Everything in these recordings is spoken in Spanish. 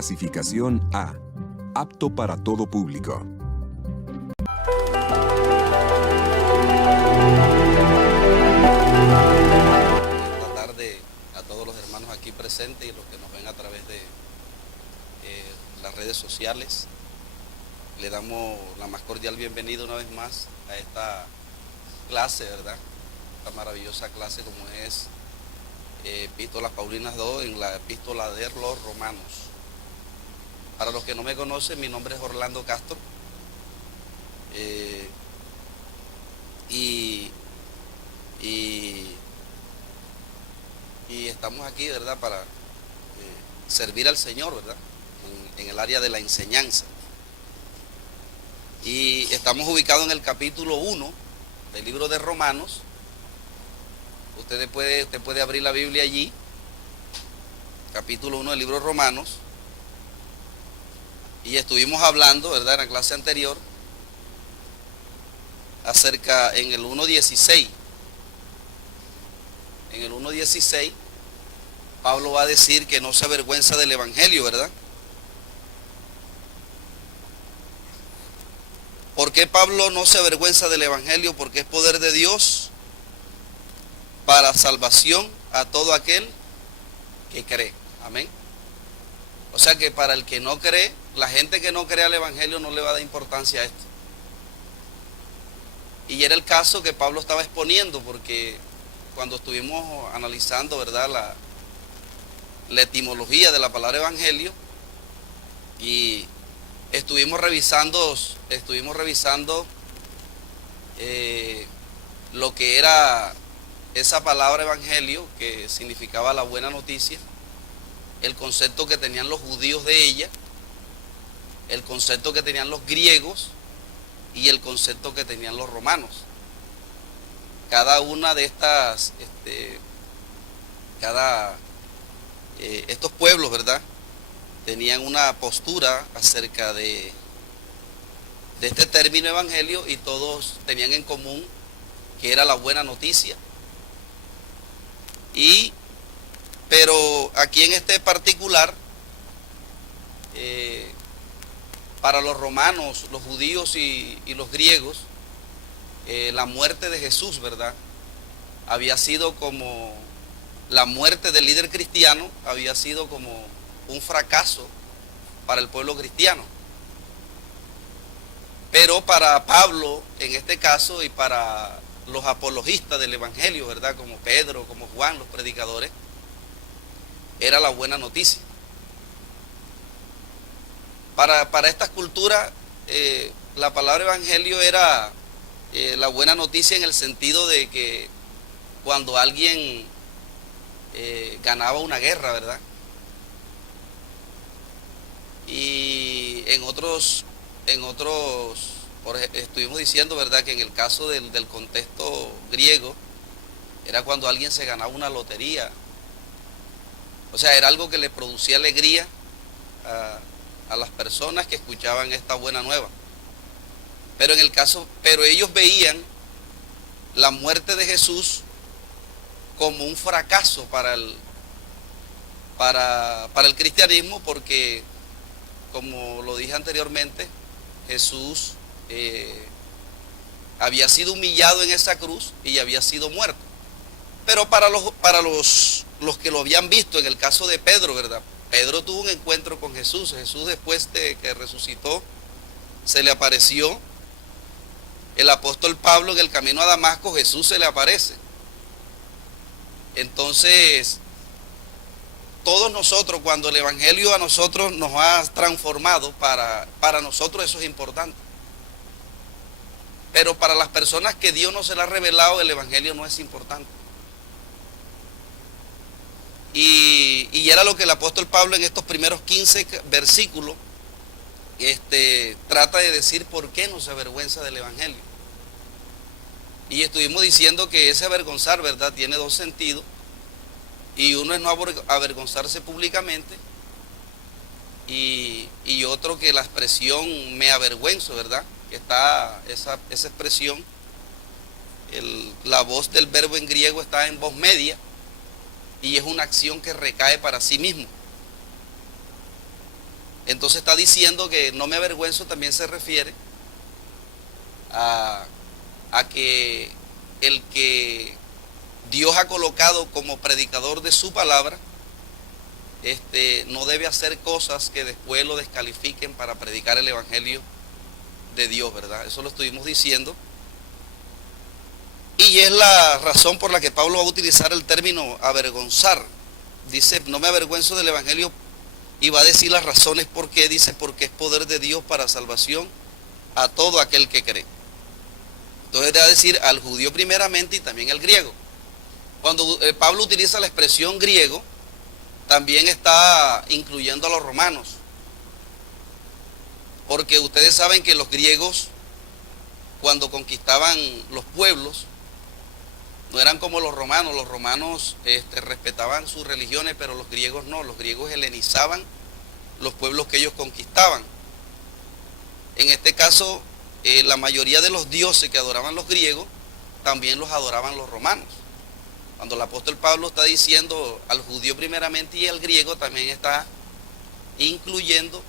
Clasificación A. Apto para todo público. Esta tarde a todos los hermanos aquí presentes y los que nos ven a través de las redes sociales, le damos la más cordial bienvenida una vez más a esta clase, ¿verdad? Esta maravillosa clase como es Epístolas Paulinas 2 en la Epístola de los Romanos. Para los que no me conocen, mi nombre es Orlando Castro y estamos aquí, ¿verdad?, para servir al Señor, ¿verdad?, en el área de la enseñanza. Y estamos ubicados en el capítulo 1 del libro de Romanos. Usted puede abrir la Biblia allí, capítulo 1 del libro de Romanos. Y estuvimos hablando, ¿verdad?, en la clase anterior, acerca en el 1.16. En el 1.16, Pablo va a decir que no se avergüenza del Evangelio, ¿verdad? ¿Por qué Pablo no se avergüenza del Evangelio? Porque es poder de Dios para salvación a todo aquel que cree. Amén. O sea que para el que no cree, la gente que no cree al Evangelio no le va a dar importancia a esto. Y era el caso que Pablo estaba exponiendo, porque cuando estuvimos analizando, ¿verdad?, la etimología de la palabra evangelio, y estuvimos revisando lo que era esa palabra evangelio, que significaba la buena noticia, el concepto que tenían los judíos de ella, el concepto que tenían los griegos y el concepto que tenían los romanos. Cada una de estas, estos pueblos, ¿verdad?, tenían una postura acerca de este término evangelio, y todos tenían en común que era la buena noticia. Pero aquí en este particular, para los romanos, los judíos y los griegos, la muerte de Jesús, ¿verdad?, había sido como la muerte del líder cristiano, había sido como un fracaso para el pueblo cristiano. Pero para Pablo, en este caso, y para los apologistas del Evangelio, ¿verdad?, como Pedro, como Juan, los predicadores, era la buena noticia. Para estas culturas, la palabra evangelio era la buena noticia en el sentido de que cuando alguien ganaba una guerra, ¿verdad? Y estuvimos diciendo, ¿verdad?, que en el caso del contexto griego, era cuando alguien se ganaba una lotería. O sea, era algo que le producía alegría a las personas que escuchaban esta buena nueva. Pero ellos veían la muerte de Jesús como un fracaso para el cristianismo, porque, como lo dije anteriormente, Jesús había sido humillado en esa cruz y había sido muerto. Pero para los que lo habían visto, en el caso de Pedro, ¿verdad?, Pedro tuvo un encuentro con Jesús. Jesús, después de que resucitó, se le apareció. El apóstol Pablo, en el camino a Damasco, Jesús se le aparece. Entonces, todos nosotros, cuando el evangelio a nosotros nos ha transformado, para nosotros eso es importante. Pero para las personas que Dios no se le ha revelado, el evangelio no es importante. Y era lo que el apóstol Pablo en estos primeros 15 versículos trata de decir por qué no se avergüenza del evangelio. Y estuvimos diciendo que ese avergonzar, ¿verdad?, tiene dos sentidos. Y uno es no avergonzarse públicamente, y otro que la expresión me avergüenzo, ¿verdad?, que está esa expresión, la voz del verbo en griego está en voz media, y es una acción que recae para sí mismo. Entonces está diciendo que no me avergüenzo también se refiere a que el que Dios ha colocado como predicador de su palabra, no debe hacer cosas que después lo descalifiquen para predicar el evangelio de Dios, ¿verdad? Eso lo estuvimos diciendo. Y es la razón por la que Pablo va a utilizar el término avergonzar. Dice, no me avergüenzo del evangelio, y va a decir las razones por qué. Dice, porque es poder de Dios para salvación a todo aquel que cree. Entonces va a decir al judío primeramente y también al griego. Cuando Pablo utiliza la expresión griego, también está incluyendo a los romanos. Porque ustedes saben que los griegos, cuando conquistaban los pueblos, no eran como los romanos. Los romanos respetaban sus religiones, pero los griegos no. Los griegos helenizaban los pueblos que ellos conquistaban. En este caso, la mayoría de los dioses que adoraban los griegos, también los adoraban los romanos. Cuando el apóstol Pablo está diciendo al judío primeramente y al griego, también está incluyendo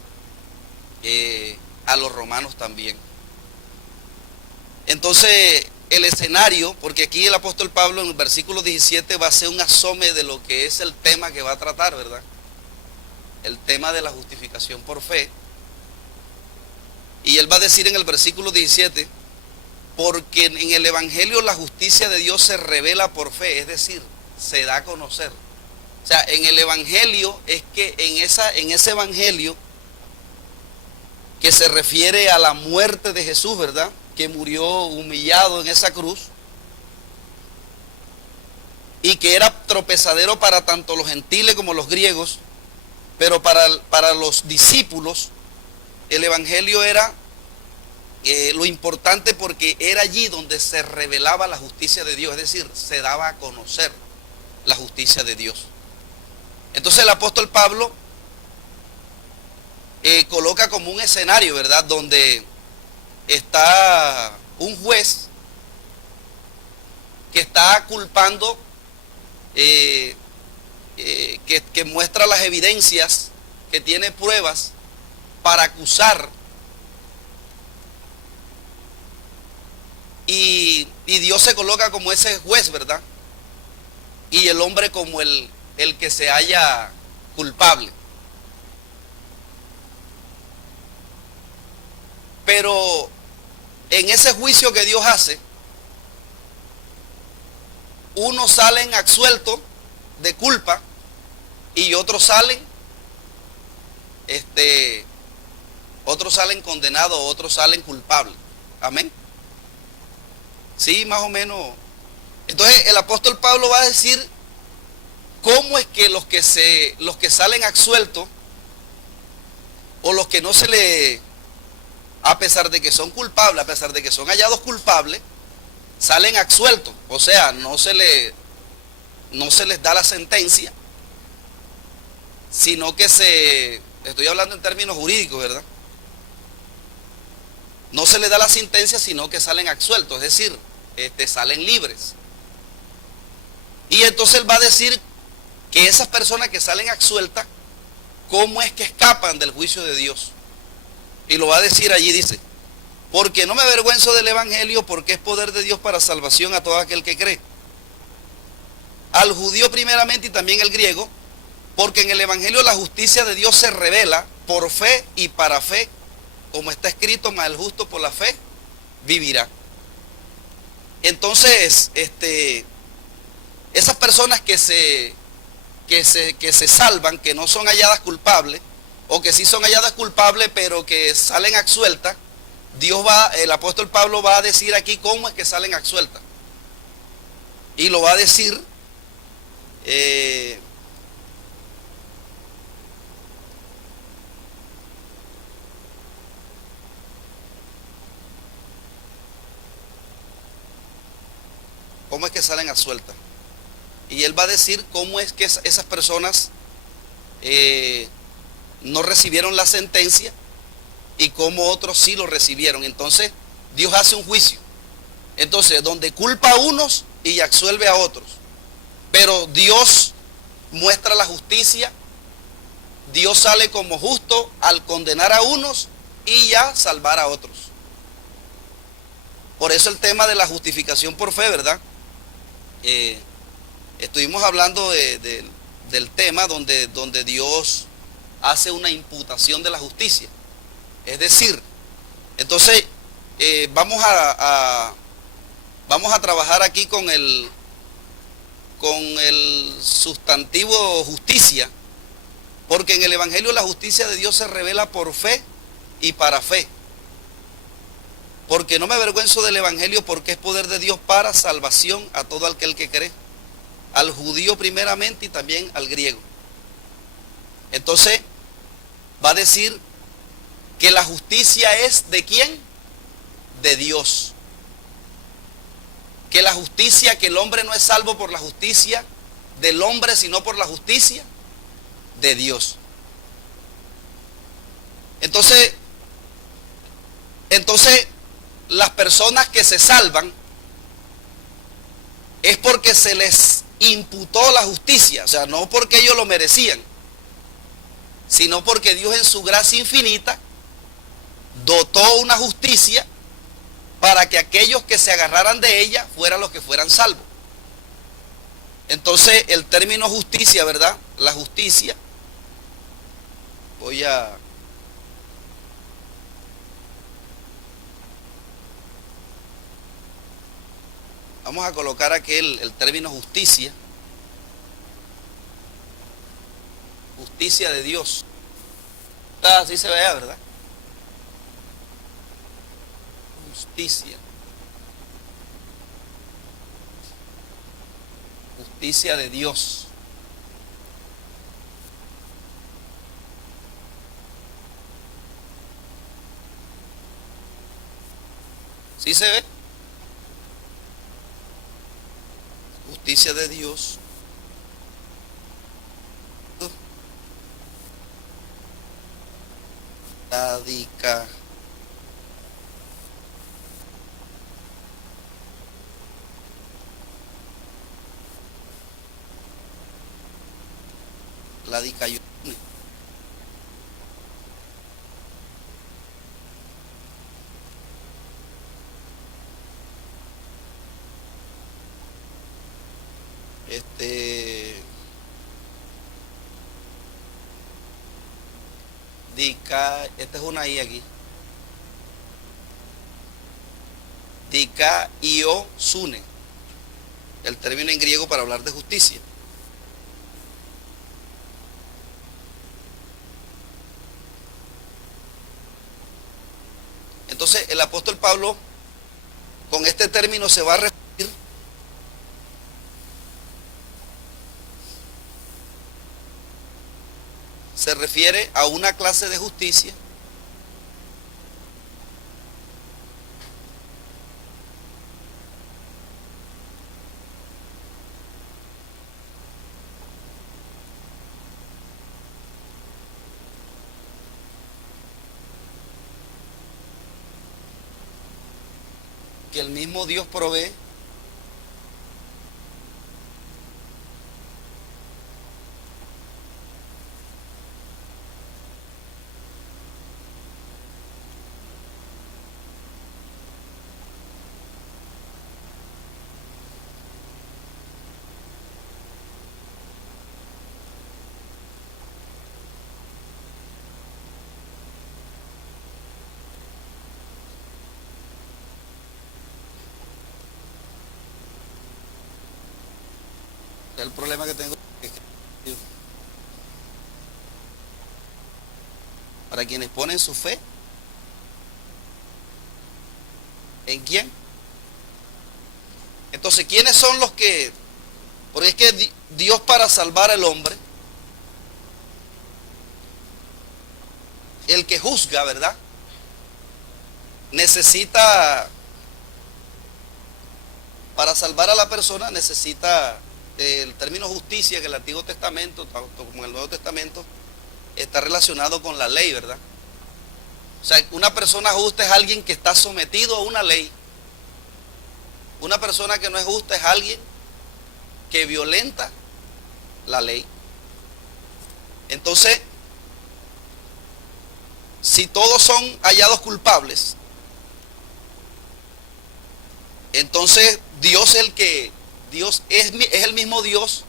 a los romanos también. Entonces, el escenario, porque aquí el apóstol Pablo en el versículo 17 va a hacer un asome de lo que es el tema que va a tratar, ¿verdad? El tema de la justificación por fe. Y él va a decir en el versículo 17, porque en el evangelio la justicia de Dios se revela por fe, es decir, se da a conocer. O sea, en el evangelio es que en ese evangelio que se refiere a la muerte de Jesús, ¿verdad? Que murió humillado en esa cruz y que era tropezadero para tanto los gentiles como los griegos, pero para los discípulos el evangelio era lo importante, porque era allí donde se revelaba la justicia de Dios, es decir, se daba a conocer la justicia de Dios. Entonces el apóstol Pablo coloca como un escenario, ¿verdad?, donde está un juez que está culpando, que muestra las evidencias, que tiene pruebas para acusar. Y Dios se coloca como ese juez, ¿verdad? Y el hombre como el que se halla culpable. Pero en ese juicio que Dios hace, unos salen absueltos de culpa y otros salen condenados, otros salen culpables. Amén. Sí, más o menos. Entonces el apóstol Pablo va a decir cómo es que los que salen absueltos, o los que no se le, a pesar de que son culpables, a pesar de que son hallados culpables, salen absueltos. O sea, no se les da la sentencia, sino que estoy hablando en términos jurídicos, ¿verdad? No se les da la sentencia, sino que salen absueltos, es decir, salen libres. Y entonces él va a decir que esas personas que salen absueltas, ¿cómo es que escapan del juicio de Dios? Y lo va a decir allí, dice, porque no me avergüenzo del evangelio, porque es poder de Dios para salvación a todo aquel que cree. Al judío primeramente y también al griego, porque en el evangelio la justicia de Dios se revela por fe y para fe, como está escrito, mas el justo por la fe vivirá. Entonces, esas personas que se salvan, que no son halladas culpables, o que sí son halladas culpables, pero que salen absueltas, el apóstol Pablo va a decir aquí cómo es que salen absueltas. Y lo va a decir cómo es que salen absueltas. Y él va a decir cómo es que esas personas no recibieron la sentencia y cómo otros sí lo recibieron. Entonces Dios hace un juicio. Entonces, donde culpa a unos y absuelve a otros. Pero Dios muestra la justicia Dios sale como justo al condenar a unos y ya salvar a otros. Por eso el tema de la justificación por fe, ¿verdad? Estuvimos hablando del tema donde Dios hace una imputación de la justicia. Es decir, entonces vamos a trabajar aquí con el sustantivo justicia, porque en el Evangelio la justicia de Dios se revela por fe y para fe. Porque no me avergüenzo del Evangelio, porque es poder de Dios para salvación a todo aquel que cree, al judío primeramente y también al griego. Entonces va a decir que la justicia es ¿de quién? De Dios. Que la justicia, que el hombre no es salvo por la justicia del hombre, sino por la justicia de Dios. Entonces las personas que se salvan es porque se les imputó la justicia, o sea, no porque ellos lo merecían, sino porque Dios en su gracia infinita dotó una justicia para que aquellos que se agarraran de ella fueran los que fueran salvos. Entonces el término justicia, ¿verdad? La justicia, vamos a colocar aquí el término justicia. Justicia de Dios. Así se vea, ¿verdad? Justicia. Justicia de Dios. ¿Sí se ve? Justicia de Dios. Radica. Radica. Dica, esta es una I aquí. Dica io sune, el término en griego para hablar de justicia. Entonces el apóstol Pablo con este término se va a referir a una clase de justicia que el mismo Dios provee el problema que tengo es que para quienes ponen su fe, ¿en quién? Entonces, ¿quiénes son los que? Porque es que Dios, para salvar al hombre, el que juzga, ¿verdad? Necesita, para salvar a la persona, necesita el término justicia, que el Antiguo Testamento, tanto como el Nuevo Testamento, está relacionado con la ley, ¿verdad? O sea, una persona justa es alguien que está sometido a una ley. Una persona que no es justa es alguien que violenta la ley. Entonces, si todos son hallados culpables, entonces Dios es el mismo Dios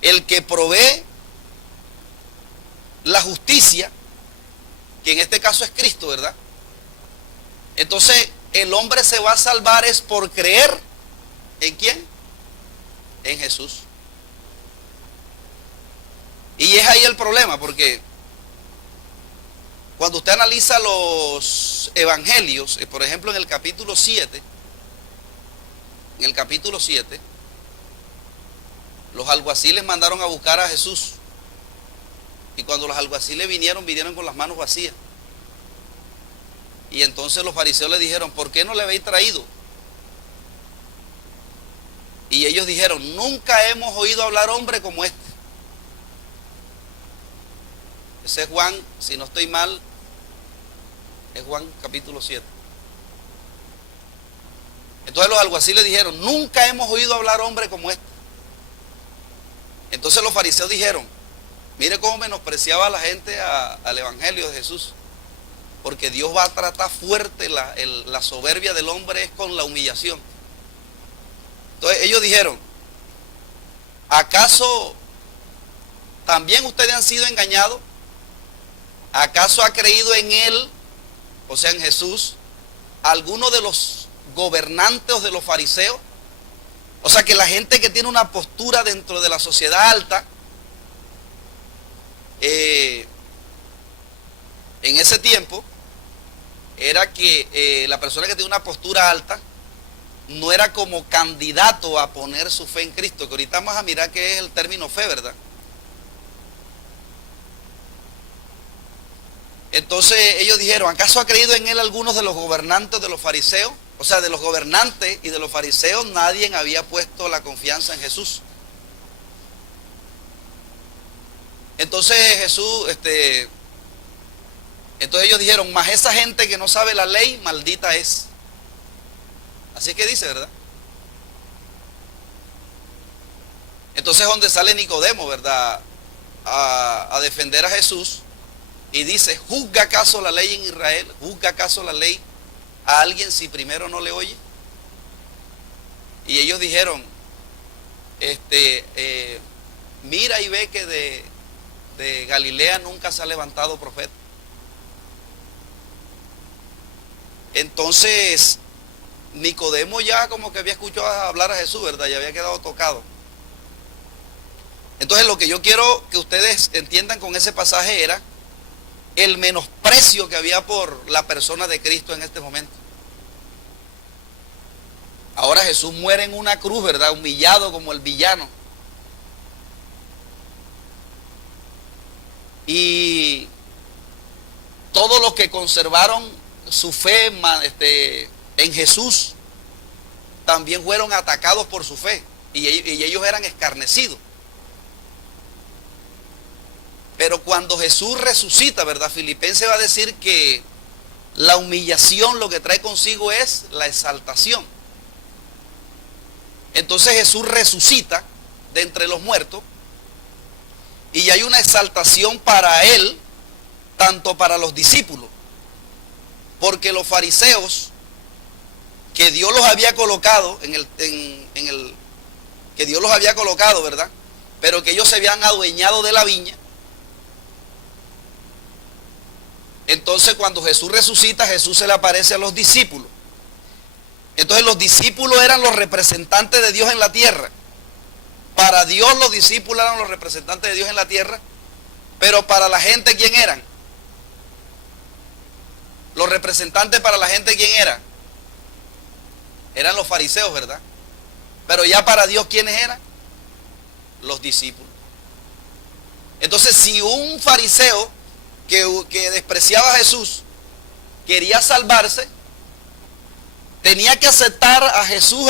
el que provee la justicia, que en este caso es Cristo, ¿verdad? Entonces el hombre se va a salvar es por creer ¿en quién? En Jesús. Y es ahí el problema, porque cuando usted analiza los evangelios, por ejemplo en el capítulo 7, los alguaciles mandaron a buscar a Jesús. Y cuando los alguaciles vinieron con las manos vacías. Y entonces los fariseos le dijeron, ¿por qué no le habéis traído? Y ellos dijeron, nunca hemos oído hablar hombre como este. Ese es Juan, si no estoy mal, es Juan capítulo 7. Entonces los alguaciles dijeron, nunca hemos oído hablar hombre como este. Entonces los fariseos dijeron, mire cómo menospreciaba a la gente al evangelio de Jesús. Porque Dios va a tratar fuerte la soberbia del hombre es con la humillación. Entonces ellos dijeron, ¿acaso también ustedes han sido engañados? ¿Acaso ha creído en él, o sea en Jesús, alguno de los gobernantes o de los fariseos? O sea que la gente que tiene una postura dentro de la sociedad alta, en ese tiempo, era que la persona que tiene una postura alta no era como candidato a poner su fe en Cristo, que ahorita vamos a mirar qué es el término fe, ¿verdad? Entonces ellos dijeron, ¿acaso ha creído en él algunos de los gobernantes de los fariseos? O sea, de los gobernantes y de los fariseos nadie había puesto la confianza en Jesús. Entonces entonces ellos dijeron, mas esa gente que no sabe la ley, maldita es. Así es que dice, ¿verdad? Entonces donde sale Nicodemo, ¿verdad? A defender a Jesús y dice, ¿juzga acaso la ley en Israel? ¿Juzga acaso la ley a alguien si primero no le oye? Y ellos dijeron, mira y ve que de Galilea nunca se ha levantado profeta. Entonces Nicodemo ya como que había escuchado hablar a Jesús, ¿verdad? Ya había quedado tocado. Entonces lo que yo quiero que ustedes entiendan con ese pasaje era el menosprecio que había por la persona de Cristo en este momento. Ahora Jesús muere en una cruz, ¿verdad? Humillado como el villano. Y todos los que conservaron su fe en Jesús también fueron atacados por su fe. Y ellos eran escarnecidos. Pero cuando Jesús resucita, ¿verdad? Filipenses va a decir que la humillación lo que trae consigo es la exaltación. Entonces Jesús resucita de entre los muertos y hay una exaltación para él, tanto para los discípulos, porque los fariseos que Dios los había colocado que Dios los había colocado, ¿verdad? Pero que ellos se habían adueñado de la viña. Entonces cuando Jesús resucita, Jesús se le aparece a los discípulos. Entonces los discípulos eran los representantes de Dios en la tierra. Para Dios los discípulos eran los representantes de Dios en la tierra. Pero para la gente, ¿quién eran? Los representantes para la gente, ¿quién eran? Eran los fariseos, ¿verdad? Pero ya para Dios, ¿quiénes eran? Los discípulos. Entonces si un fariseo que despreciaba a Jesús quería salvarse, tenía que aceptar a Jesús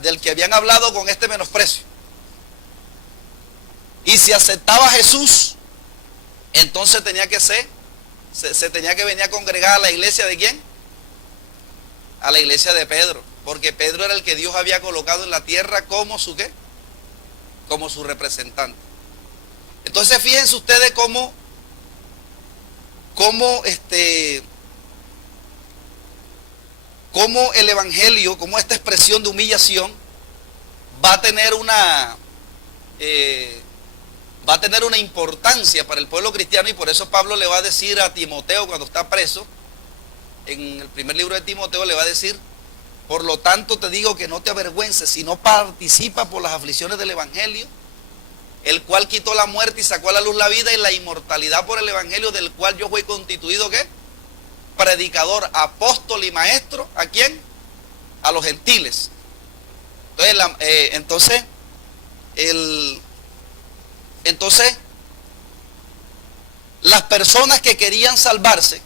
del que habían hablado con este menosprecio. Y si aceptaba a Jesús, entonces se tenía que venir a congregar a la iglesia de ¿quién? A la iglesia de Pedro, porque Pedro era el que Dios había colocado en la tierra como su ¿qué? Como su representante. Entonces fíjense ustedes cómo cómo cómo el evangelio, cómo esta expresión de humillación va a tener una importancia para el pueblo cristiano, y por eso Pablo le va a decir a Timoteo cuando está preso, en el primer libro de Timoteo le va a decir: por lo tanto te digo que no te avergüences, sino participa por las aflicciones del evangelio, el cual quitó la muerte y sacó a la luz la vida y la inmortalidad por el evangelio, del cual yo fui constituido ¿qué? Predicador, apóstol y maestro. ¿A quién? A los gentiles. Entonces, las personas que querían salvarse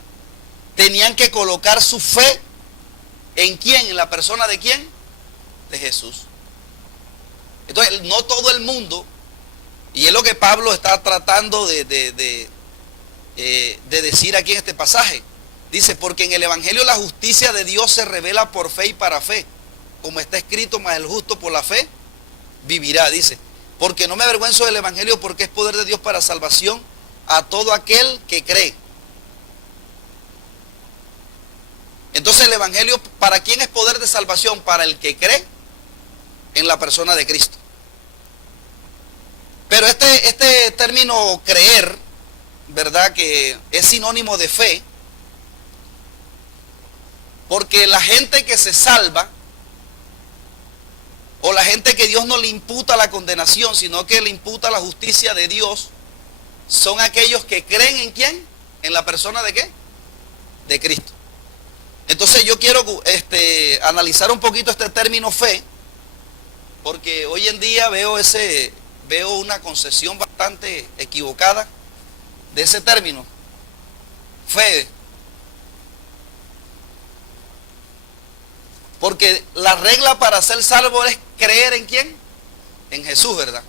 tenían que colocar su fe ¿en quién? ¿En la persona de quién? De Jesús. Entonces, no todo el mundo, y es lo que Pablo está tratando de decir aquí en este pasaje. Dice: porque en el evangelio la justicia de Dios se revela por fe y para fe, como está escrito: mas el justo por la fe vivirá. Dice: porque no me avergüenzo del evangelio, porque es poder de Dios para salvación a todo aquel que cree. Entonces, el evangelio, ¿para quién es poder de salvación? Para el que cree en la persona de Cristo. Pero este término creer, ¿verdad?, que es sinónimo de fe, porque la gente que se salva, o la gente que Dios no le imputa la condenación, sino que le imputa la justicia de Dios, son aquellos que creen ¿en quién? ¿En la persona de qué? De Cristo. Entonces yo quiero analizar un poquito este término fe, porque hoy en día veo una concepción bastante equivocada de ese término, fe. Porque la regla para ser salvo es creer ¿en quién? En Jesús, ¿verdad?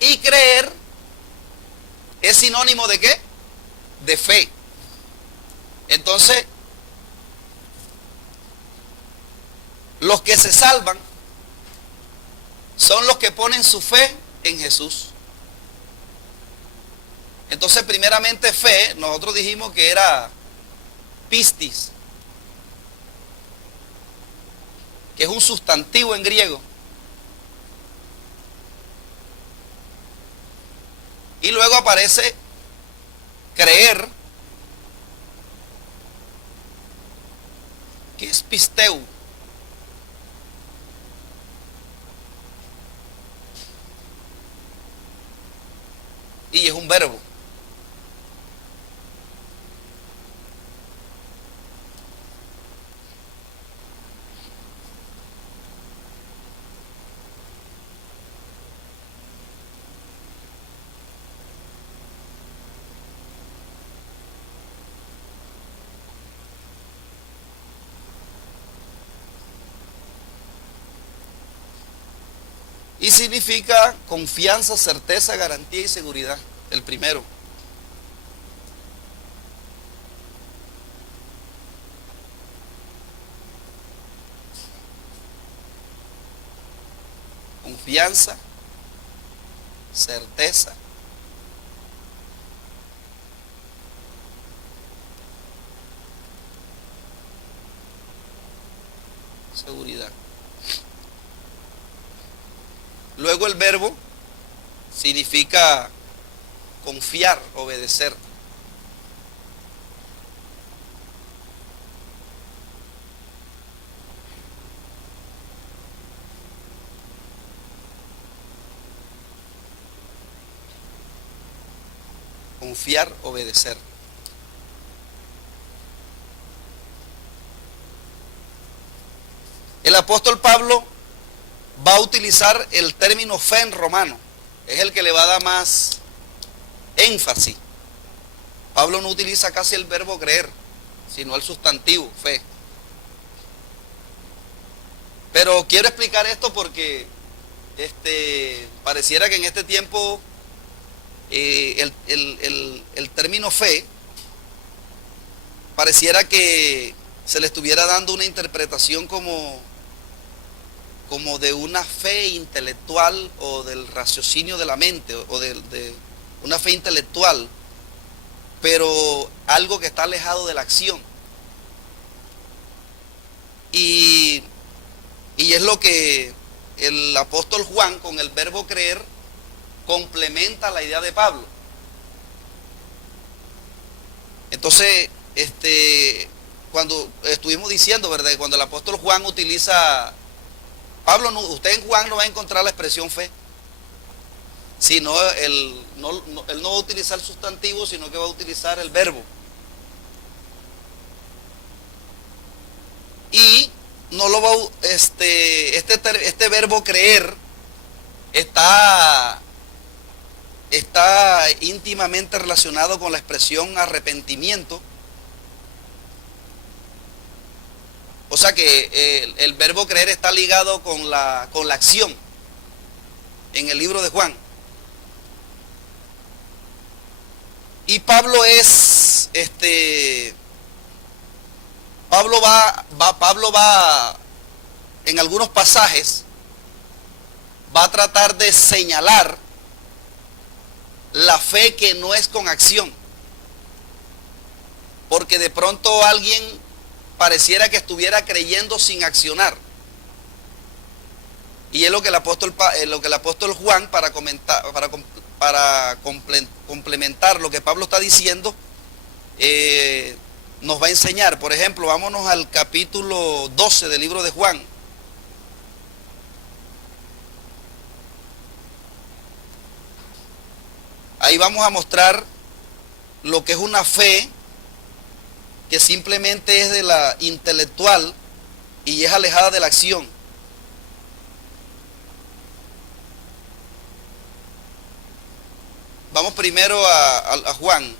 Y creer es sinónimo de ¿qué? De fe. Entonces, los que se salvan son los que ponen su fe en Jesús. Entonces, primeramente fe, nosotros dijimos que era pistis, que es un sustantivo en griego. Y luego aparece creer, que es pisteu. Y es un verbo. Y significa confianza, certeza, garantía y seguridad. El primero. Confianza, certeza, seguridad. Luego el verbo significa confiar, obedecer. Confiar, obedecer. El apóstol Pablo va a utilizar el término fe en romano. Es el que le va a dar más énfasis. Pablo no utiliza casi el verbo creer, sino el sustantivo, fe. Pero quiero explicar esto porque pareciera que en este tiempo el término fe pareciera que se le estuviera dando una interpretación como de una fe intelectual, o del raciocinio de la mente, o de una fe intelectual. Pero algo que está alejado de la acción. Y es lo que el apóstol Juan con el verbo creer complementa la idea de Pablo. Entonces, cuando estuvimos diciendo, ¿verdad?, cuando el apóstol Juan utiliza, Pablo, usted en Juan no va a encontrar la expresión fe, sino él no va a utilizar el sustantivo, sino que va a utilizar el verbo. Y no lo va a, este verbo creer está íntimamente relacionado con la expresión arrepentimiento. O sea que el verbo creer está ligado con la acción en el libro de Juan. Y Pablo Pablo va en algunos pasajes, va a tratar de señalar la fe que no es con acción. Porque de pronto alguien pareciera que estuviera creyendo sin accionar. Y es lo que el apóstol Juan, para complementar lo que Pablo está diciendo, nos va a enseñar. Por ejemplo, vámonos al capítulo 12 del libro de Juan. Ahí vamos a mostrar lo que es una fe que simplemente es de la intelectual y es alejada de la acción. Vamos primero a Juan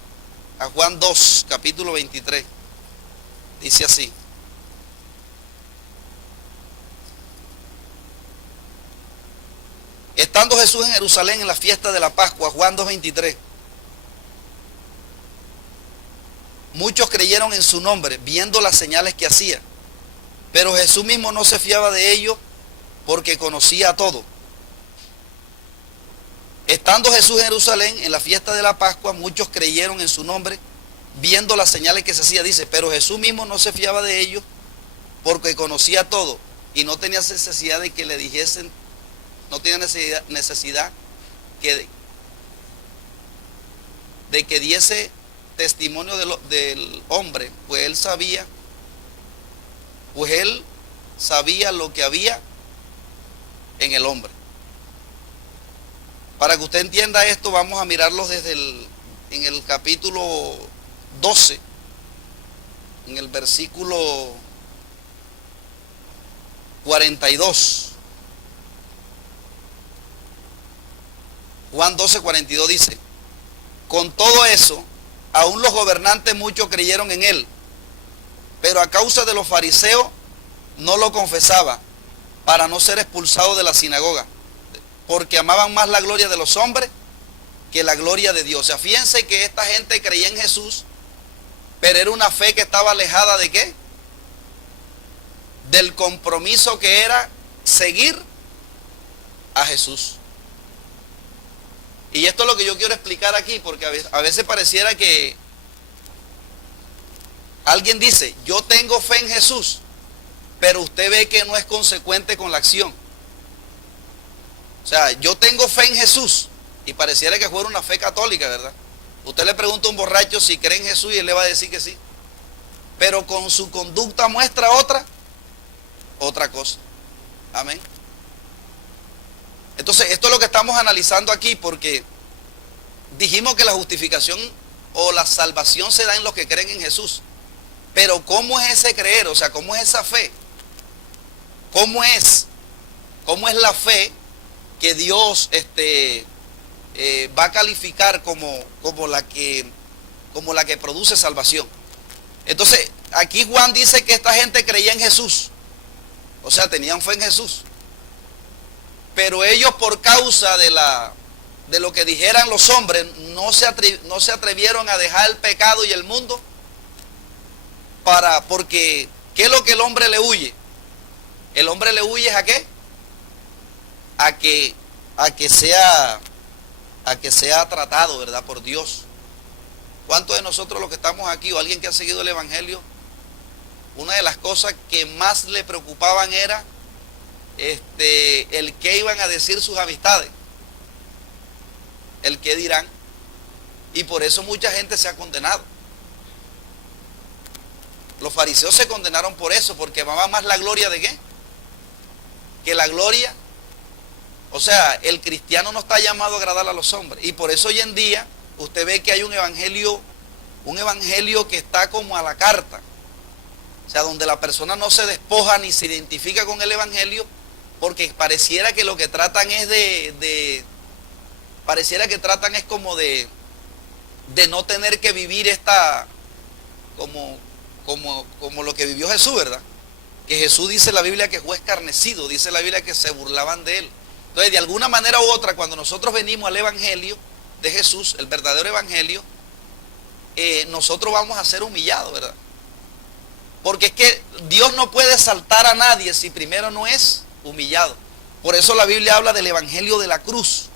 2, capítulo 23. Dice así: estando Jesús en Jerusalén en la fiesta de la Pascua, Juan 2:23, muchos creyeron en su nombre, viendo las señales que hacía. Pero Jesús mismo no se fiaba de ellos, porque conocía a todo. Estando Jesús en Jerusalén en la fiesta de la Pascua, muchos creyeron en su nombre, viendo las señales que se hacía. Dice, pero Jesús mismo no se fiaba de ellos, porque conocía todo, y no tenía necesidad de que le dijesen, no tenía necesidad de que diese testimonio del hombre, pues él sabía lo que había en el hombre. Para que usted entienda esto, vamos a mirarlos en el capítulo 12, en el versículo 42. Juan 12, 42 dice, con todo eso, aún los gobernantes muchos creyeron en él, pero a causa de los fariseos no lo confesaba, para no ser expulsado de la sinagoga, porque amaban más la gloria de los hombres que la gloria de Dios. O sea, fíjense que esta gente creía en Jesús, pero era una fe que estaba alejada ¿de qué? Del compromiso que era seguir a Jesús. Y esto es lo que yo quiero explicar aquí, porque a veces pareciera que alguien dice, yo tengo fe en Jesús, pero usted ve que no es consecuente con la acción. O sea, yo tengo fe en Jesús, y pareciera que fuera una fe católica, ¿verdad? Usted le pregunta a un borracho si cree en Jesús y él le va a decir que sí, pero con su conducta muestra otra cosa. Amén. Entonces, esto es lo que estamos analizando aquí, porque dijimos que la justificación o la salvación se da en los que creen en Jesús. Pero ¿cómo es ese creer? O sea, ¿cómo es esa fe? ¿Cómo es la fe que Dios va a calificar como la que produce salvación? Entonces, aquí Juan dice que esta gente creía en Jesús. O sea, tenían fe en Jesús. Pero ellos, por causa de lo que dijeran los hombres, no se atrevieron a dejar el pecado y el mundo, porque ¿qué es lo que el hombre le huye? El hombre le huye ¿a qué? A que sea tratado, ¿verdad?, por Dios. ¿Cuántos de nosotros los que estamos aquí o alguien que ha seguido el Evangelio, una de las cosas que más le preocupaban era el qué iban a decir sus amistades? El qué dirán. Y por eso mucha gente se ha condenado. Los fariseos se condenaron por eso, porque amaban más la gloria de qué que la gloria. O sea, el cristiano no está llamado a agradar a los hombres. Y por eso hoy en día usted ve que hay un evangelio que está como a la carta. O sea, donde la persona no se despoja ni se identifica con el evangelio, porque pareciera que lo que tratan es pareciera que tratan es como de no tener que vivir como lo que vivió Jesús, ¿verdad? Que Jesús, dice la Biblia, que fue escarnecido, dice la Biblia que se burlaban de él. Entonces, de alguna manera u otra, cuando nosotros venimos al evangelio de Jesús, el verdadero evangelio, nosotros vamos a ser humillados, ¿verdad? Porque es que Dios no puede exaltar a nadie si primero no es humillado. Por eso la Biblia habla del evangelio de la cruz.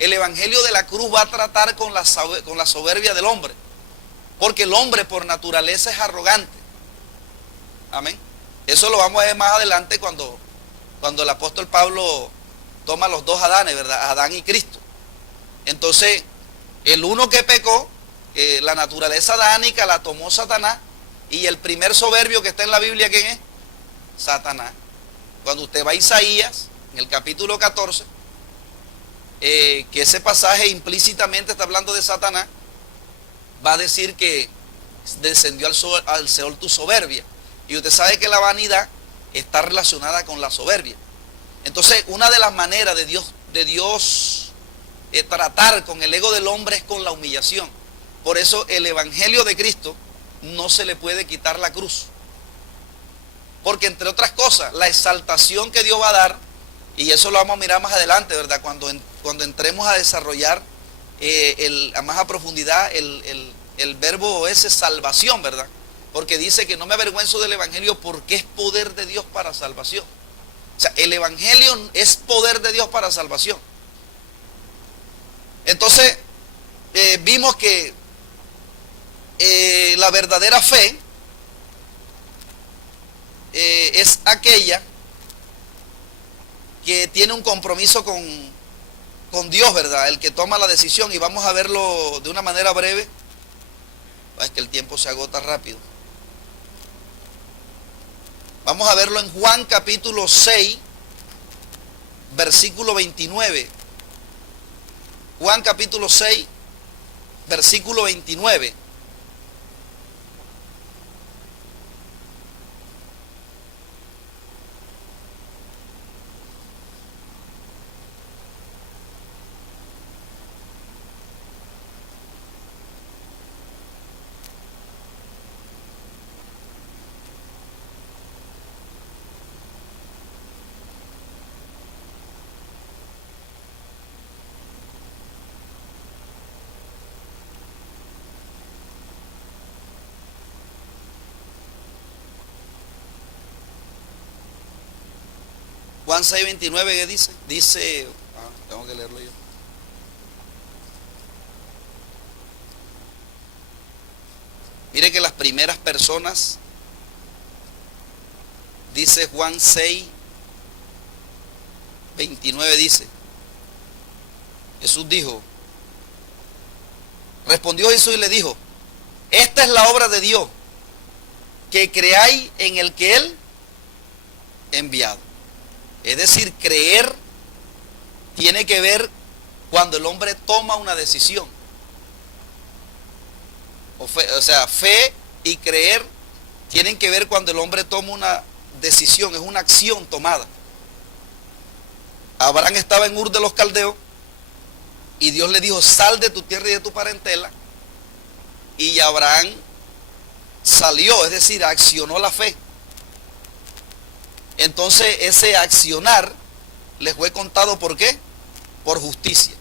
El evangelio de la cruz va a tratar con la soberbia del hombre, porque el hombre por naturaleza es arrogante. Amén. Eso lo vamos a ver más adelante cuando el apóstol Pablo toma los dos Adanes, ¿verdad? Adán y Cristo. Entonces, el uno que pecó, la naturaleza adánica la tomó Satanás, y el primer soberbio que está en la Biblia, ¿quién es? Satanás. Cuando usted va a Isaías, en el capítulo 14, que ese pasaje implícitamente está hablando de Satanás, va a decir que descendió al Seol tu soberbia. Y usted sabe que la vanidad está relacionada con la soberbia. Entonces, una de las maneras de Dios tratar con el ego del hombre es con la humillación. Por eso el evangelio de Cristo no se le puede quitar la cruz. Porque entre otras cosas, la exaltación que Dios va a dar, y eso lo vamos a mirar más adelante, ¿verdad? Cuando entremos a desarrollar a más a profundidad el verbo ese, salvación, ¿verdad? Porque dice que no me avergüenzo del evangelio porque es poder de Dios para salvación. O sea, el evangelio es poder de Dios para salvación. Entonces, vimos que la verdadera fe es aquella que tiene un compromiso con Dios, ¿verdad? El que toma la decisión, y vamos a verlo de una manera breve. Es que el tiempo se agota rápido. Vamos a verlo en Juan capítulo 6, versículo 29. Juan capítulo 6, versículo 29. Juan 6:29, ¿qué dice? Dice, tengo que leerlo yo. Mire que las primeras personas, dice Juan 6:29, dice, Jesús dijo, respondió Jesús y le dijo, esta es la obra de Dios, que creáis en el que Él enviado. Es decir, creer tiene que ver cuando el hombre toma una decisión. O sea, fe y creer tienen que ver cuando el hombre toma una decisión, es una acción tomada. Abraham estaba en Ur de los Caldeos y Dios le dijo, sal de tu tierra y de tu parentela. Y Abraham salió, es decir, accionó la fe. Entonces ese accionar les fue contado ¿por qué? Por justicia.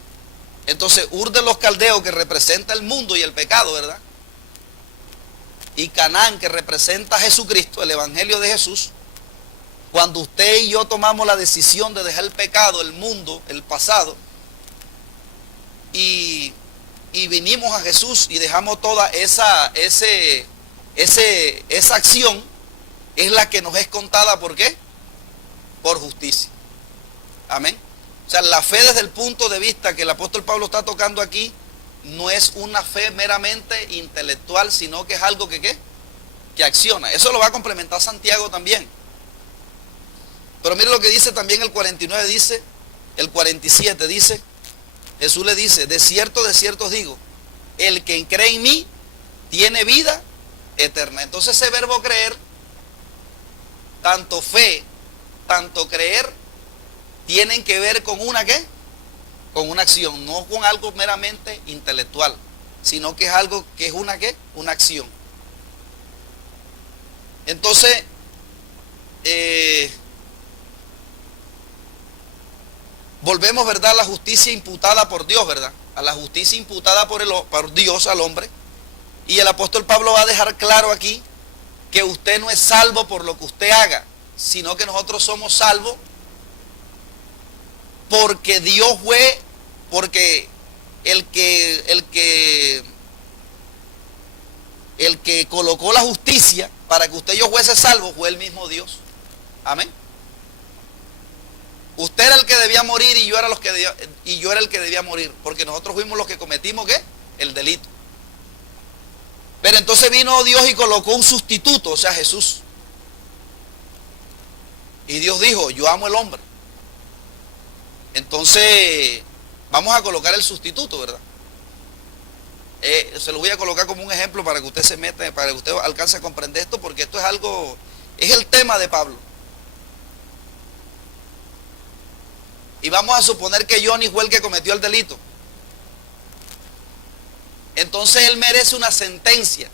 Entonces Ur de los Caldeos, que representa el mundo y el pecado, ¿verdad? Y Canaán, que representa a Jesucristo, el evangelio de Jesús. Cuando usted y yo tomamos la decisión de dejar el pecado, el mundo, el pasado, y y vinimos a Jesús y dejamos toda esa acción, es la que nos es contada, ¿por qué? Por justicia. Amén. O sea, la fe desde el punto de vista que el apóstol Pablo está tocando aquí, no es una fe meramente intelectual, sino que es algo que ¿qué? Que acciona. Eso lo va a complementar Santiago también. Pero mire lo que dice también el 49, dice, el 47 dice, Jesús le dice, de cierto os digo, el que cree en mí tiene vida eterna. Entonces ese verbo creer, tanto fe, tanto creer, tienen que ver con una ¿qué? Con una acción, no con algo meramente intelectual, sino que es algo que es una ¿qué? Una acción. Entonces, volvemos, ¿verdad?, a la justicia imputada por Dios, ¿verdad? A la justicia imputada por Dios al hombre. Y el apóstol Pablo va a dejar claro aquí que usted no es salvo por lo que usted haga, sino que nosotros somos salvos porque Dios fue, porque el que colocó la justicia para que usted y yo fuese salvo fue el mismo Dios. Amén. Usted era el que debía morir y yo era el que debía morir, porque nosotros fuimos los que cometimos ¿qué? El delito. Pero entonces vino Dios y colocó un sustituto, o sea, Jesús. Y Dios dijo, yo amo al hombre. Entonces, vamos a colocar el sustituto, ¿verdad? Se lo voy a colocar como un ejemplo para que usted se meta, para que usted alcance a comprender esto, porque esto es algo, es el tema de Pablo. Y vamos a suponer que Johnny fue el que cometió el delito. Entonces él merece una sentencia.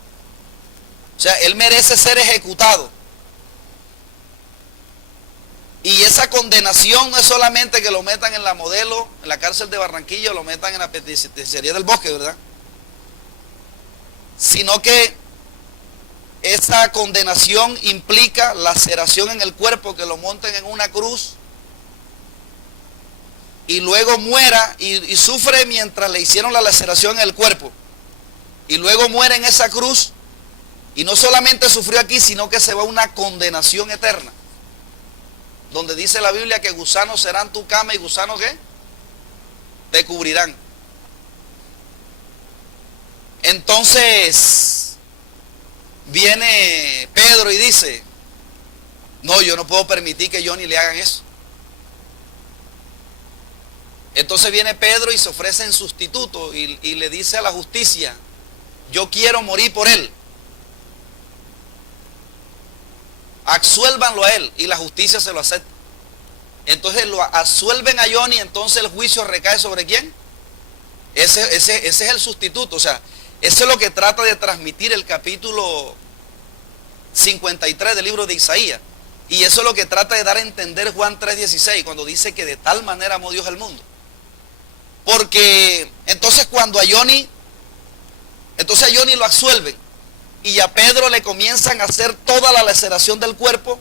O sea, él merece ser ejecutado. Y esa condenación no es solamente que lo metan en la Modelo, en la cárcel de Barranquilla, o lo metan en la penitenciaría del Bosque, ¿verdad? Sino que esa condenación implica laceración en el cuerpo, que lo monten en una cruz y luego muera y sufre mientras le hicieron la laceración en el cuerpo. Y luego muere en esa cruz, y no solamente sufrió aquí, sino que se va a una condenación eterna, donde dice la Biblia que gusanos serán tu cama y gusanos ¿qué? Te cubrirán. Entonces viene Pedro y dice, no, yo no puedo permitir que Johnny le hagan eso. Entonces viene Pedro y se ofrece en sustituto y le dice a la justicia, yo quiero morir por él. Absuélvanlo a él, y la justicia se lo acepta. Entonces lo absuelven a Johnny, entonces el juicio recae ¿sobre quién? Ese es el sustituto. O sea, eso es lo que trata de transmitir el capítulo 53 del libro de Isaías. Y eso es lo que trata de dar a entender Juan 3:16, cuando dice que de tal manera amó Dios al mundo. Porque entonces cuando a Johnny lo absuelven, y a Pedro le comienzan a hacer toda la laceración del cuerpo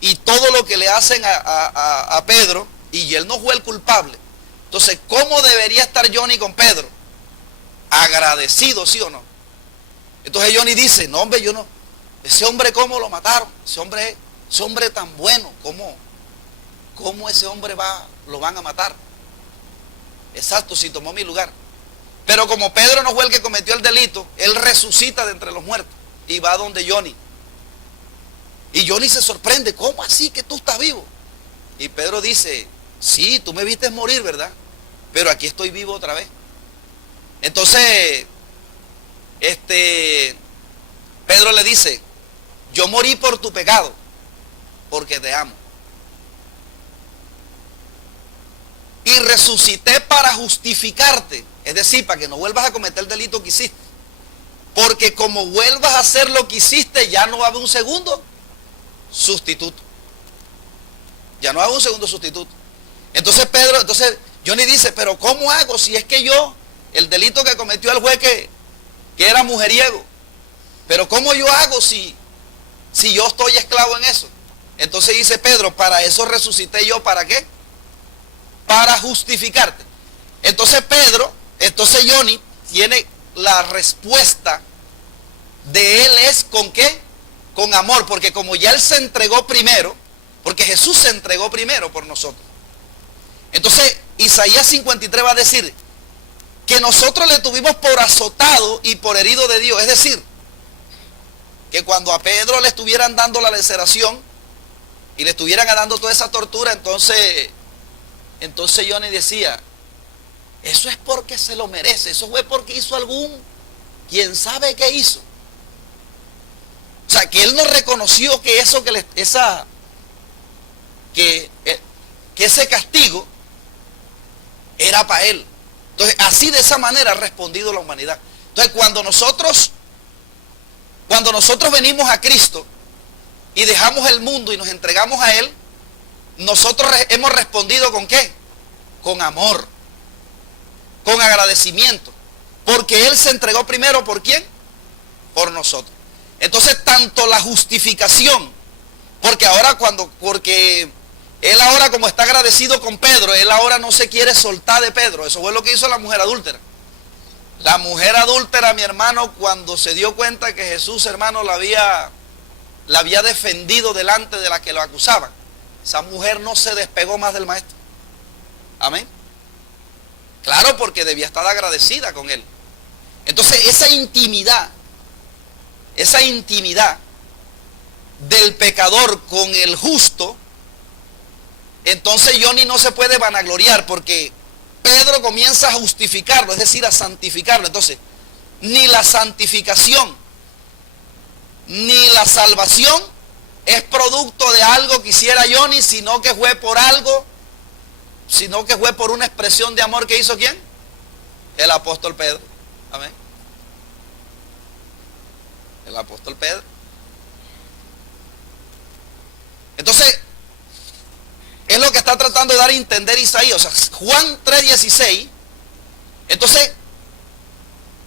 y todo lo que le hacen a Pedro, y él no fue el culpable. Entonces, ¿cómo debería estar Johnny con Pedro? Agradecido, ¿sí o no? Entonces Johnny dice, no hombre, yo no, ese hombre ¿cómo lo mataron? Ese hombre tan bueno, ¿cómo ese hombre lo van a matar? Exacto, si tomó mi lugar. Pero como Pedro no fue el que cometió el delito, él resucita de entre los muertos y va donde Johnny. Y Johnny se sorprende, ¿cómo así que tú estás vivo? Y Pedro dice, sí, tú me viste morir, ¿verdad? Pero aquí estoy vivo otra vez. Entonces, Pedro le dice, yo morí por tu pecado, porque te amo. Y resucité para justificarte, es decir, para que no vuelvas a cometer el delito que hiciste. Porque como vuelvas a hacer lo que hiciste, ya no va a haber un segundo sustituto. Ya no va a haber un segundo sustituto. Entonces Johnny dice, pero ¿cómo hago si es que el delito que cometió el juez que era mujeriego? Pero ¿cómo yo hago si yo estoy esclavo en eso? Entonces dice Pedro, para eso resucité yo, ¿para qué? Para justificarte. Entonces Johnny tiene la respuesta de Él es ¿con qué? Con amor, porque como ya Él se entregó primero, porque Jesús se entregó primero por nosotros. Entonces Isaías 53 va a decir que nosotros le tuvimos por azotado y por herido de Dios. Es decir, que cuando a Pedro le estuvieran dando la laceración y le estuvieran dando toda esa tortura, entonces Johnny decía, eso es porque se lo merece, eso fue porque hizo quién sabe qué hizo. O sea, que él no reconoció que eso que ese castigo era para él. Entonces, así de esa manera ha respondido la humanidad. Entonces, cuando nosotros venimos a Cristo y dejamos el mundo y nos entregamos a Él, nosotros hemos respondido ¿con qué? Con amor, con agradecimiento, porque Él se entregó primero, ¿por quién? Por nosotros. Entonces, tanto la justificación, porque Él ahora, como está agradecido con Pedro, Él ahora no se quiere soltar de Pedro. Eso fue lo que hizo la mujer adúltera. La mujer adúltera, mi hermano, cuando se dio cuenta que Jesús, hermano, la había defendido delante de la que lo acusaban, esa mujer no se despegó más del maestro. Amén. Claro, porque debía estar agradecida con él. Entonces, esa intimidad del pecador con el justo, entonces Johnny no se puede vanagloriar, porque Pedro comienza a justificarlo, es decir, a santificarlo. Entonces, ni la santificación ni la salvación es producto de algo que hiciera Johnny, sino que fue por una expresión de amor que hizo ¿quién? El apóstol Pedro. Amén. El apóstol Pedro. Entonces, es lo que está tratando de dar a entender Isaías. O sea, Juan 3:16. Entonces,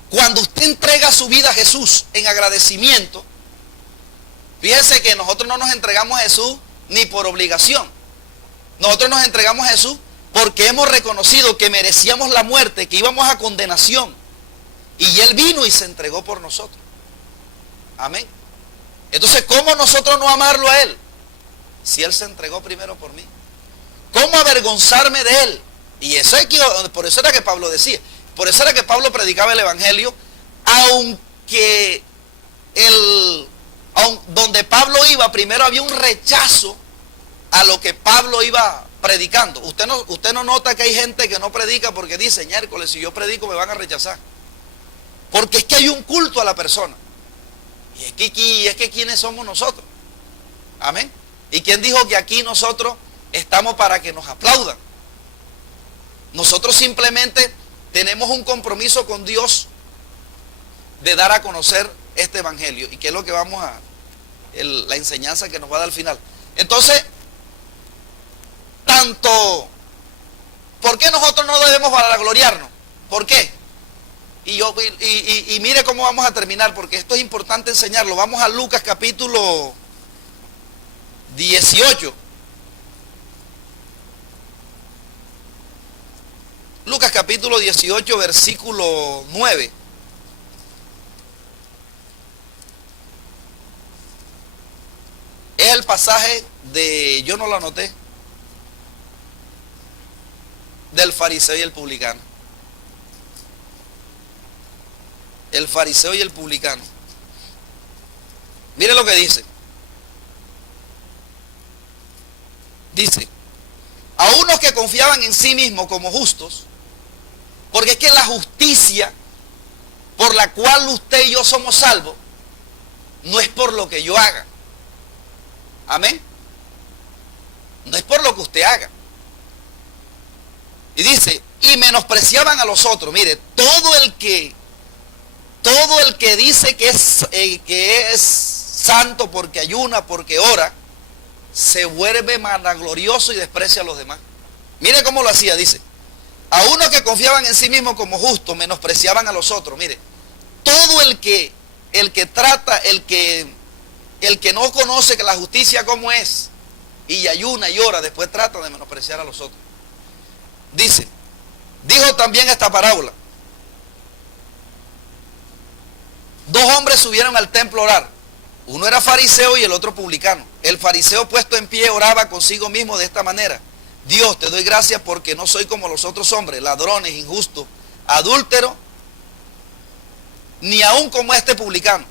cuando usted entrega su vida a Jesús en agradecimiento, fíjese que nosotros no nos entregamos a Jesús ni por obligación. Nosotros nos entregamos a Jesús porque hemos reconocido que merecíamos la muerte, que íbamos a condenación. Y Él vino y se entregó por nosotros. Amén. Entonces, ¿cómo nosotros no amarlo a Él? Si Él se entregó primero por mí. ¿Cómo avergonzarme de Él? Y por eso era que Pablo decía, por eso era que Pablo predicaba el Evangelio, aunque donde Pablo iba, primero había un rechazo a lo que Pablo iba predicando. Usted no nota que hay gente que no predica porque dice, miércoles, si yo predico me van a rechazar. Porque es que hay un culto a la persona. Y es que ¿quiénes somos nosotros? Amén. ¿Y quién dijo que aquí nosotros estamos para que nos aplaudan? Nosotros simplemente tenemos un compromiso con Dios de dar a conocer este evangelio, y que es lo que vamos la enseñanza que nos va a dar al final. Entonces, ¿por qué nosotros no debemos vanagloriarnos? ¿Por qué? Y mire cómo vamos a terminar, porque esto es importante enseñarlo. Vamos a Lucas capítulo 18. Lucas capítulo 18, versículo 9. Es el pasaje yo no lo anoté, del fariseo y el publicano. El fariseo y el publicano. Mire lo que dice. Dice, a unos que confiaban en sí mismos como justos, porque es que la justicia por la cual usted y yo somos salvos, no es por lo que yo haga. Amén. No es por lo que usted haga. Y dice, y menospreciaban a los otros. Mire, todo el que dice que es santo porque ayuna, porque ora, se vuelve vanaglorioso y desprecia a los demás. Mire cómo lo hacía, dice, a unos que confiaban en sí mismos como justos, menospreciaban a los otros. Mire, todo el que no conoce que la justicia cómo es, y ayuna y ora, después trata de menospreciar a los otros. Dice, dijo también esta parábola: dos hombres subieron al templo a orar. Uno era fariseo y el otro publicano. El fariseo, puesto en pie, oraba consigo mismo de esta manera: Dios, te doy gracias porque no soy como los otros hombres, ladrones, injustos, adúlteros, ni aún como este publicano.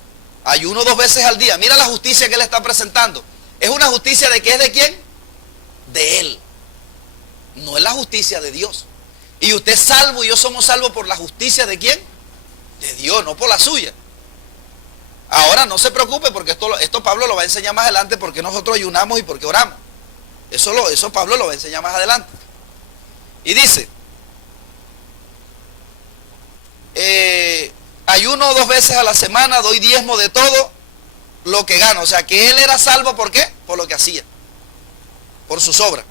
Ayuno 2 veces al día. Mira la justicia que él está presentando. ¿Es una justicia de qué? ¿Es de quién? De él. No es la justicia de Dios. Y usted es salvo y yo somos salvos por la justicia de quién? De Dios, no por la suya. Ahora no se preocupe porque esto Pablo lo va a enseñar más adelante, porque nosotros ayunamos y porque oramos. Eso Pablo lo va a enseñar más adelante. Y dice, ayuno 2 veces a la semana, doy diezmo de todo lo que gano. O sea que él era salvo, ¿por qué? Por lo que hacía, por sus obras.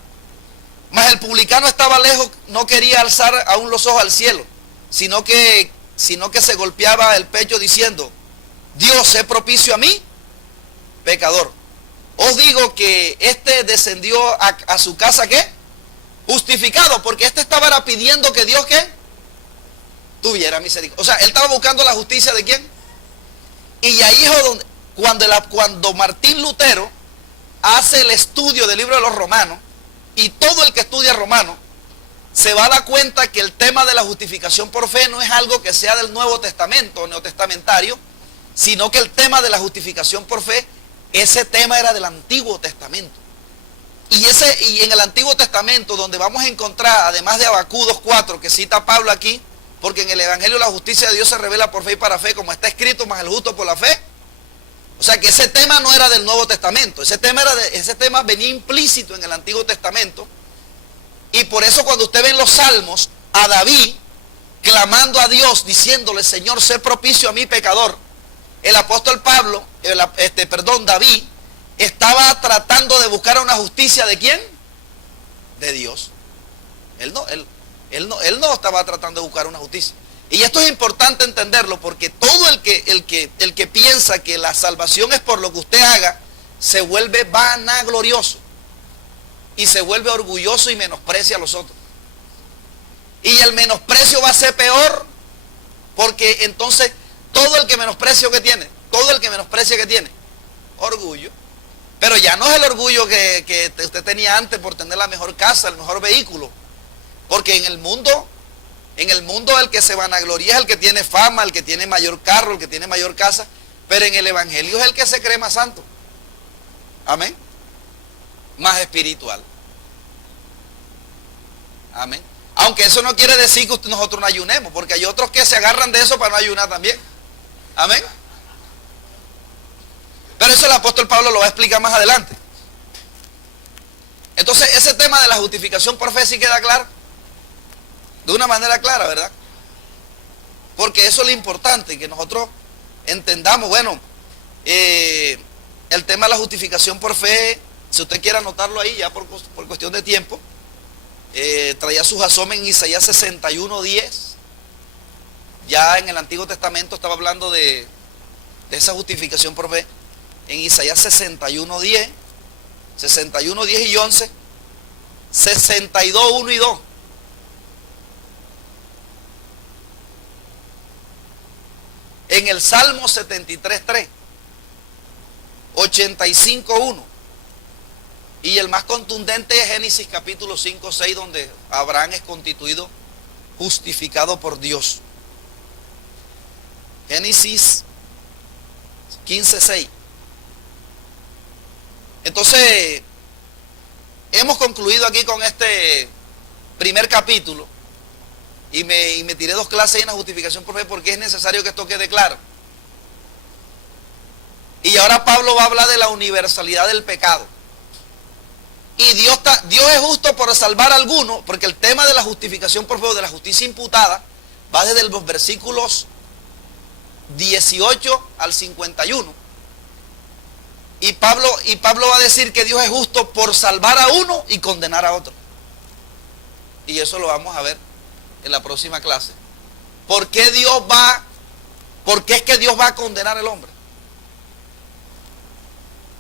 Mas el publicano estaba lejos, no quería alzar aún los ojos al cielo, sino que se golpeaba el pecho diciendo: Dios, sé propicio a mí, pecador. Os digo que este descendió a su casa, ¿qué? Justificado, porque este estaba pidiendo que Dios, ¿qué? Tuviera misericordia. O sea, él estaba buscando la justicia de ¿quién? Y ahí es donde, cuando Martín Lutero hace el estudio del libro de los Romanos, y todo el que estudia Romano se va a dar cuenta que el tema de la justificación por fe no es algo que sea del Nuevo Testamento o neotestamentario, sino que el tema de la justificación por fe, ese tema era del Antiguo Testamento. Y en el Antiguo Testamento, donde vamos a encontrar, además de Habacuc 2:4, que cita Pablo aquí, porque en el Evangelio la justicia de Dios se revela por fe y para fe, como está escrito, más el justo por la fe. O sea que ese tema no era del Nuevo Testamento, ese tema venía implícito en el Antiguo Testamento. Y por eso cuando usted ve en los Salmos a David clamando a Dios, diciéndole: Señor, sé propicio a mí, pecador, el apóstol David estaba tratando de buscar una justicia ¿de quién? De Dios. Él no estaba tratando de buscar una justicia. Y esto es importante entenderlo, porque todo el que piensa que la salvación es por lo que usted haga, se vuelve vanaglorioso y se vuelve orgulloso y menosprecia a los otros. Y el menosprecio va a ser peor, porque entonces todo el que menosprecia que tiene, orgullo. Pero ya no es el orgullo que usted tenía antes por tener la mejor casa, el mejor vehículo. Porque en el mundo el que se vanagloria es el que tiene fama, el que tiene mayor carro, el que tiene mayor casa. Pero en el Evangelio es el que se cree más santo. Amén. Más espiritual. Amén. Aunque eso no quiere decir que nosotros no ayunemos, porque hay otros que se agarran de eso para no ayunar también. Amén. Pero eso el apóstol Pablo lo va a explicar más adelante. Entonces ese tema de la justificación por fe sí queda claro. De una manera clara, ¿verdad? Porque eso es lo importante, que nosotros entendamos. Bueno, el tema de la justificación por fe, si usted quiere anotarlo ahí ya por cuestión de tiempo, traía sus asomes en Isaías 61:10. Ya en el Antiguo Testamento estaba hablando de esa justificación por fe. En Isaías 61:10, 61:10 y 11, 62:1 y 2. En el Salmo 73:3, 85:1. Y el más contundente es Génesis capítulo 5:6, donde Abraham es constituido justificado por Dios. Génesis 15:6. Entonces, hemos concluido aquí con este primer capítulo. Y me tiré 2 clases en la justificación por fe, porque es necesario que esto quede claro. Y ahora Pablo va a hablar de la universalidad del pecado. Y Dios es justo por salvar a algunos, porque el tema de la justificación por fe, o de la justicia imputada, va desde los versículos 18 al 51. Y Pablo va a decir que Dios es justo por salvar a uno y condenar a otro. Y eso lo vamos a ver en la próxima clase. ¿Por qué es que Dios va a condenar al hombre?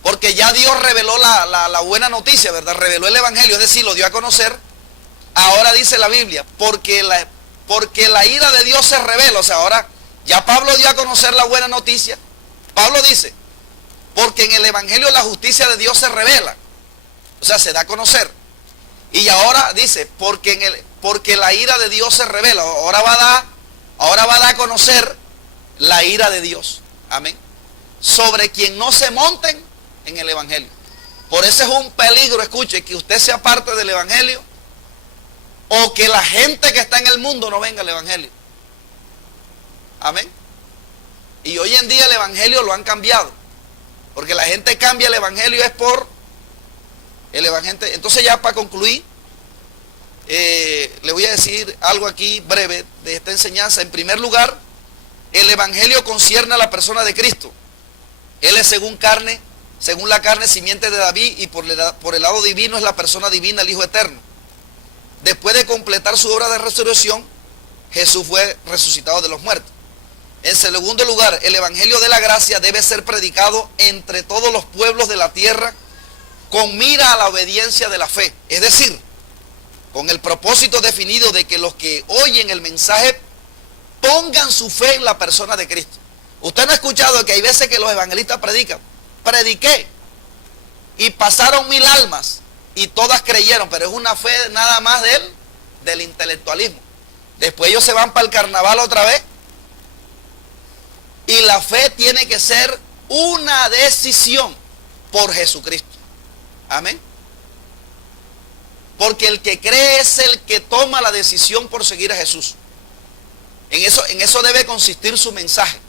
Porque ya Dios reveló la buena noticia, ¿verdad? Reveló el Evangelio, es decir, lo dio a conocer. Ahora dice la Biblia, porque la ira de Dios se revela. O sea, ahora Ya Pablo dio a conocer la buena noticia. Pablo dice, porque en el Evangelio la justicia de Dios se revela. O sea, se da a conocer. Y ahora dice, porque la ira de Dios se revela. Ahora va a dar a conocer la ira de Dios. Amén. Sobre quien no se monten en el Evangelio. Por eso es un peligro, escuche, que usted sea parte del Evangelio o que la gente que está en el mundo no venga al Evangelio. Amén. Y hoy en día el Evangelio lo han cambiado. Porque la gente cambia el Evangelio es por el Evangelio. Entonces ya para concluir, le voy a decir algo aquí breve de esta enseñanza. En primer lugar, el Evangelio concierne a la persona de Cristo. Él es según la carne, simiente de David, y por el lado divino es la persona divina, el Hijo eterno. Después de completar su obra de resurrección, Jesús fue resucitado de los muertos. En segundo lugar, el Evangelio de la gracia debe ser predicado entre todos los pueblos de la tierra con mira a la obediencia de la fe. Es decir, con el propósito definido de que los que oyen el mensaje pongan su fe en la persona de Cristo. Usted no ha escuchado que hay veces que los evangelistas predican. Prediqué y pasaron 1000 almas y todas creyeron, pero es una fe nada más del intelectualismo. Después ellos se van para el carnaval otra vez. Y la fe tiene que ser una decisión por Jesucristo. Amén. Porque el que cree es el que toma la decisión por seguir a Jesús. En eso debe consistir su mensaje.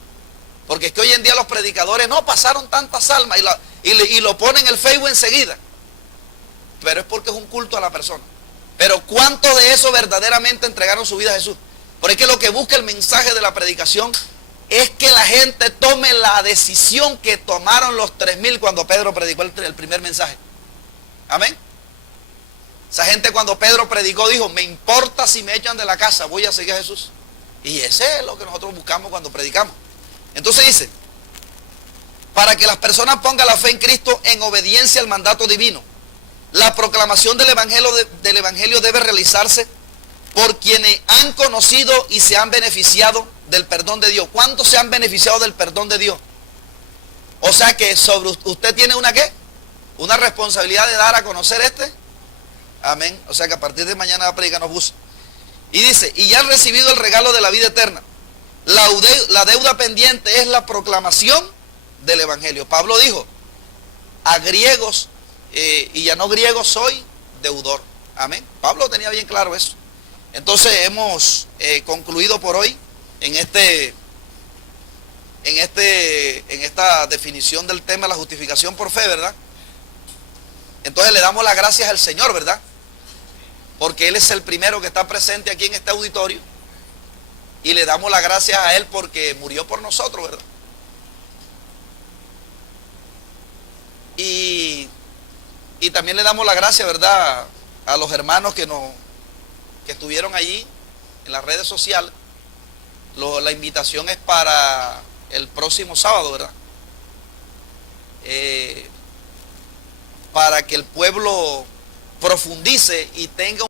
Porque es que hoy en día los predicadores no pasaron tantas almas y lo ponen en el Facebook enseguida. Pero es porque es un culto a la persona. Pero ¿cuántos de esos verdaderamente entregaron su vida a Jesús? Porque es que lo que busca el mensaje de la predicación es que la gente tome la decisión que tomaron los 3000 cuando Pedro predicó el primer mensaje. Amén. Esa gente cuando Pedro predicó dijo, me importa si me echan de la casa, voy a seguir a Jesús. Y ese es lo que nosotros buscamos cuando predicamos. Entonces dice, para que las personas pongan la fe en Cristo en obediencia al mandato divino, la proclamación del Evangelio debe realizarse por quienes han conocido y se han beneficiado del perdón de Dios. ¿Cuántos se han beneficiado del perdón de Dios? O sea que sobre usted tiene una ¿qué? Una responsabilidad de dar a conocer Amén. O sea que a partir de mañana la predica nos busca. Y dice, y ya han recibido el regalo de la vida eterna. La deuda pendiente es la proclamación del Evangelio. Pablo dijo, a griegos y ya no griegos soy deudor. Amén. Pablo tenía bien claro eso. Entonces hemos concluido por hoy en esta definición del tema de la justificación por fe, ¿verdad? Entonces le damos las gracias al Señor, ¿verdad? Porque Él es el primero que está presente aquí en este auditorio. Y le damos las gracias a Él porque murió por nosotros, ¿verdad? Y también le damos las gracias, ¿verdad? A los hermanos que estuvieron allí en las redes sociales. La invitación es para el próximo sábado, ¿verdad? Para que el pueblo profundice y tenga